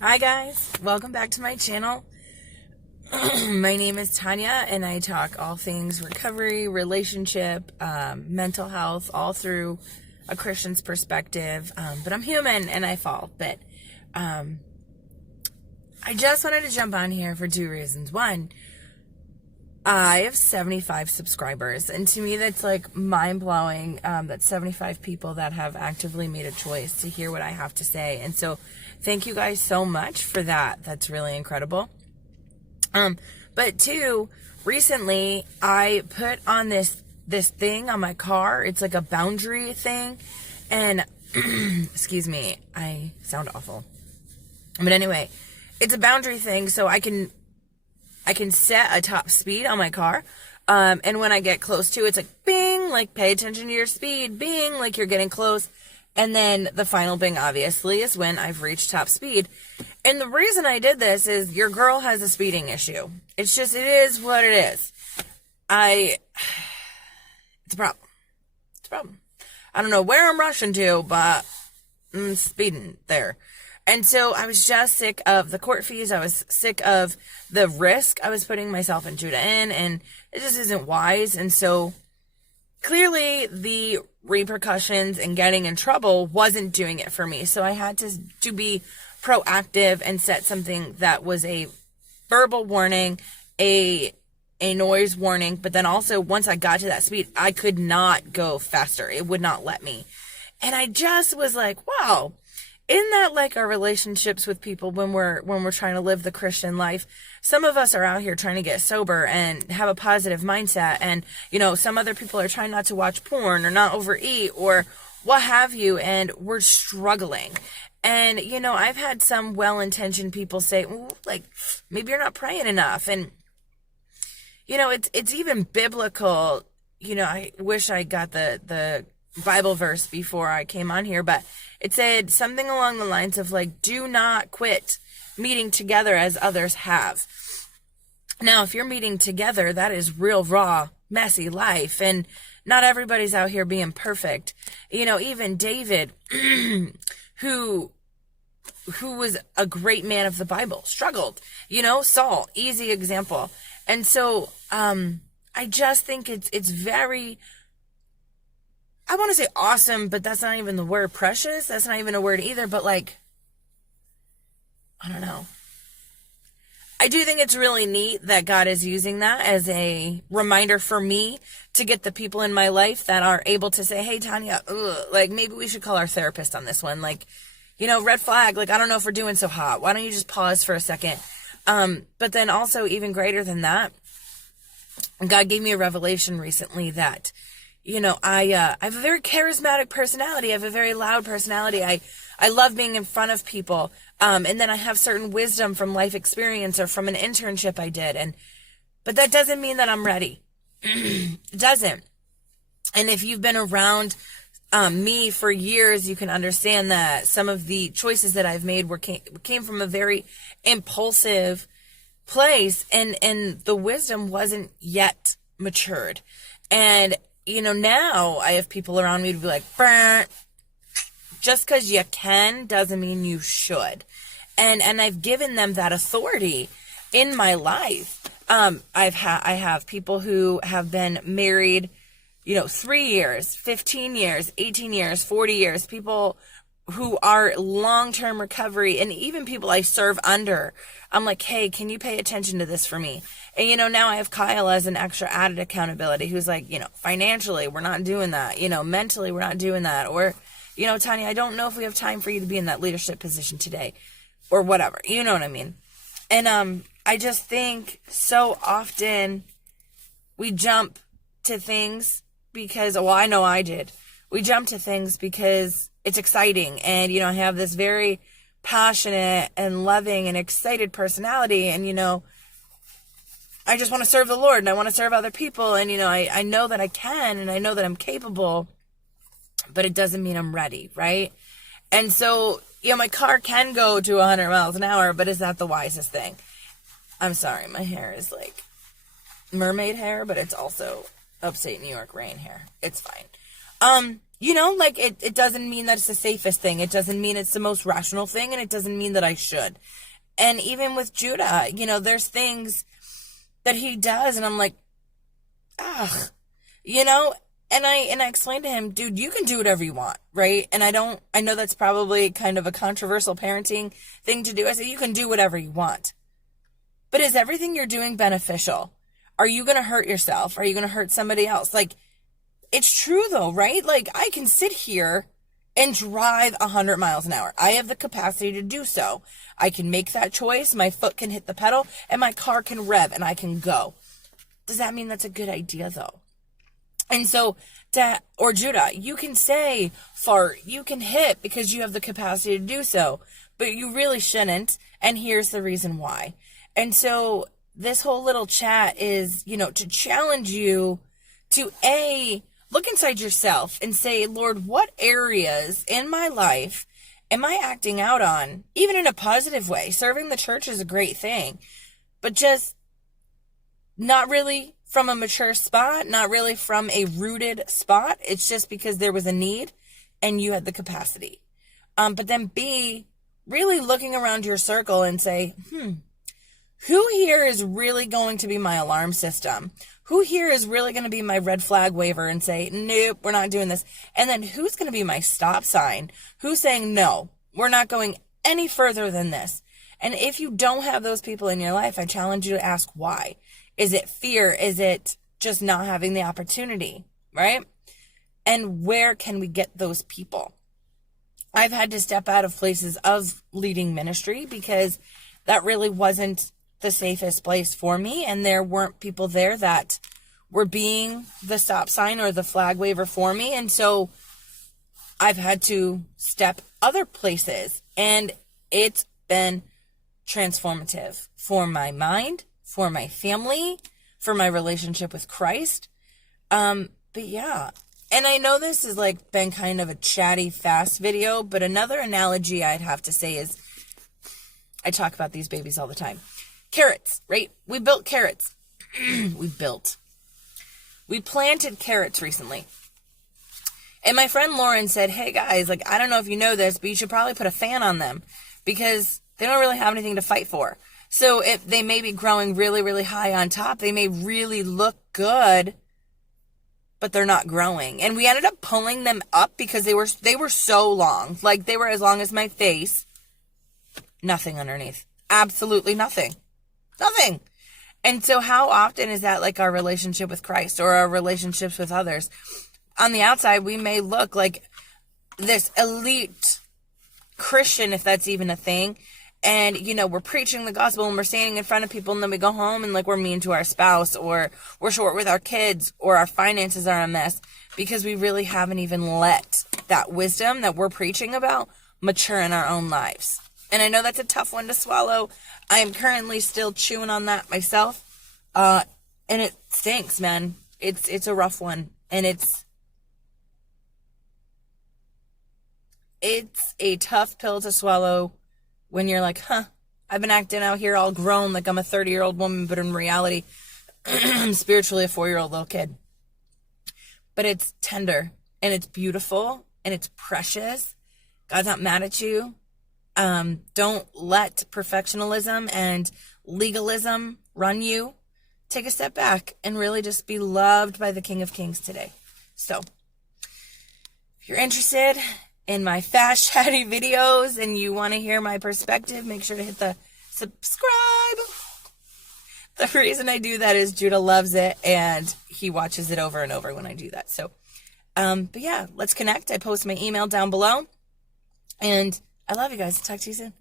Hi guys, welcome back to my channel. My name is Tanya and I talk all things recovery, relationship, mental health, all through a Christian's perspective. But I'm human and I fall. But I just wanted to jump on here for two reasons. One, I have 75 subscribers, and to me that's like mind-blowing. That's 75 people that have actively made a choice to hear what I have to say, and so thank you guys so much for that. That's really incredible. But two, recently I put on this thing on my car. It's like a boundary thing, and excuse me, I sound awful. But anyway, it's a boundary thing, so I can set a top speed on my car. And when I get close to, it's like bing, like pay attention to your speed, bing, like you're getting close. And then the final bing, obviously, is when I've reached top speed. And the reason I did this is your girl has a speeding issue. It's just, it is what it is. It's a problem. It's a problem. I don't know where I'm rushing to, but I'm speeding there. And so I was just sick of the court fees. I was sick of the risk I was putting myself and Judah in, and it just isn't wise. And so clearly the repercussions and getting in trouble wasn't doing it for me. So I had to be proactive and set something that was a verbal warning, a noise warning, but then also once I got to that speed, I could not go faster. It would not let me. And I just was like, wow. Isn't that like our relationships with people when we're trying to live the Christian life? Some of us are out here trying to get sober and have a positive mindset, and some other people are trying not to watch porn or not overeat or what have you, and we're struggling. And I've had some well-intentioned people say, like, maybe you're not praying enough, and it's even biblical. I wish I got the Bible verse before I came on here, but it said something along the lines of like, do not quit meeting together as others have. Now, if you're meeting together, that is real raw, messy life, and not everybody's out here being perfect. Even David, who was a great man of the Bible, struggled. Saul, easy example. And so I just think it's very, I want to say awesome, but that's not even the word. Precious, that's not even a word either, but like, I don't know. I do think it's really neat that God is using that as a reminder for me to get the people in my life that are able to say, hey, Tanya, like maybe we should call our therapist on this one. Like, red flag, like, I don't know if we're doing so hot. Why don't you just pause for a second? But then also even greater than that, God gave me a revelation recently that, I have a very charismatic personality. I have a very loud personality. I love being in front of people. And then I have certain wisdom from life experience or from an internship I did. But that doesn't mean that I'm ready. It doesn't. And if you've been around me for years, you can understand that some of the choices that I've made came from a very impulsive place, and the wisdom wasn't yet matured. And now I have people around me to be like, Burn. Just because you can doesn't mean you should. And I've given them that authority in my life. I have people who have been married, 3 years, 15 years, 18 years, 40 years, people who are long-term recovery, and even people I serve under. I'm like, hey, can you pay attention to this for me? And, now I have Kyle as an extra added accountability who's like, financially, we're not doing that. Mentally, we're not doing that. Or, Tanya, I don't know if we have time for you to be in that leadership position today or whatever. You know what I mean? And I just think so often we jump to things because, I know I did. We jump to things because it's exciting. And, I have this very passionate and loving and excited personality. And, I just want to serve the Lord and I want to serve other people. And, I know that I can and I know that I'm capable, but it doesn't mean I'm ready, right? And so, my car can go to 100 miles an hour, but is that the wisest thing? I'm sorry, my hair is like mermaid hair, but it's also upstate New York rain hair. It's fine. You know, like, it doesn't mean that it's the safest thing. It doesn't mean it's the most rational thing, and it doesn't mean that I should. And even with Judah, you know, there's things that he does, and I'm like, ugh, you know, and I explained to him, dude, you can do whatever you want, right? And I know that's probably kind of a controversial parenting thing to do. I said, you can do whatever you want. But is everything you're doing beneficial? Are you going to hurt yourself? Are you going to hurt somebody else? Like, it's true though, right? Like, I can sit here and drive 100 miles an hour. I have the capacity to do so. I can make that choice. My foot can hit the pedal and my car can rev and I can go. Does that mean that's a good idea though? And so, or Judah, you can say fart, you can hit because you have the capacity to do so, but you really shouldn't. And here's the reason why. And so this whole little chat is, you know, to challenge you to look inside yourself and say, Lord, what areas in my life am I acting out on, even in a positive way? Serving the church is a great thing, but just not really from a mature spot, not really from a rooted spot. It's just because there was a need and you had the capacity. But then B, really looking around your circle and say, who here is really going to be my alarm system? Who here is really going to be my red flag waver and say, nope, we're not doing this? And then who's going to be my stop sign? Who's saying, no, we're not going any further than this? And if you don't have those people in your life, I challenge you to ask why. Is it fear? Is it just not having the opportunity, right? And where can we get those people? I've had to step out of places of leading ministry because that really wasn't the safest place for me, and there weren't people there that were being the stop sign or the flag waver for me. And so I've had to step other places, and it's been transformative for my mind, for my family, for my relationship with Christ. But yeah, and I know this has like been kind of a chatty, fast video, but another analogy I'd have to say is, I talk about these babies all the time. Carrots, right? We built carrots. We planted carrots recently. And my friend Lauren said, hey guys, like, I don't know if you know this, but you should probably put a fan on them because they don't really have anything to fight for. So if they may be growing really, really high on top, they may really look good, but they're not growing. And we ended up pulling them up because they were so long. Like, they were as long as my face. Nothing underneath. Absolutely nothing. Nothing. And so how often is that like our relationship with Christ or our relationships with others? On the outside, we may look like this elite Christian, if that's even a thing. And, you know, we're preaching the gospel and we're standing in front of people, and then we go home and like we're mean to our spouse, or we're short with our kids, or our finances are a mess because we really haven't even let that wisdom that we're preaching about mature in our own lives. And I know that's a tough one to swallow. I am currently still chewing on that myself. And it stinks, man. It's a rough one. And it's a tough pill to swallow when you're like, I've been acting out here all grown like I'm a 30-year-old woman, but in reality, I'm spiritually a 4-year-old little kid. But it's tender and it's beautiful and it's precious. God's not mad at you. Don't let perfectionism and legalism run you. Take a step back and really just be loved by the King of Kings today. So, if you're interested in my fast, chatty videos and you want to hear my perspective, make sure to hit the subscribe. The reason I do that is Judah loves it and he watches it over and over when I do that. So, but yeah, let's connect. I post my email down below. And I love you guys. Talk to you soon.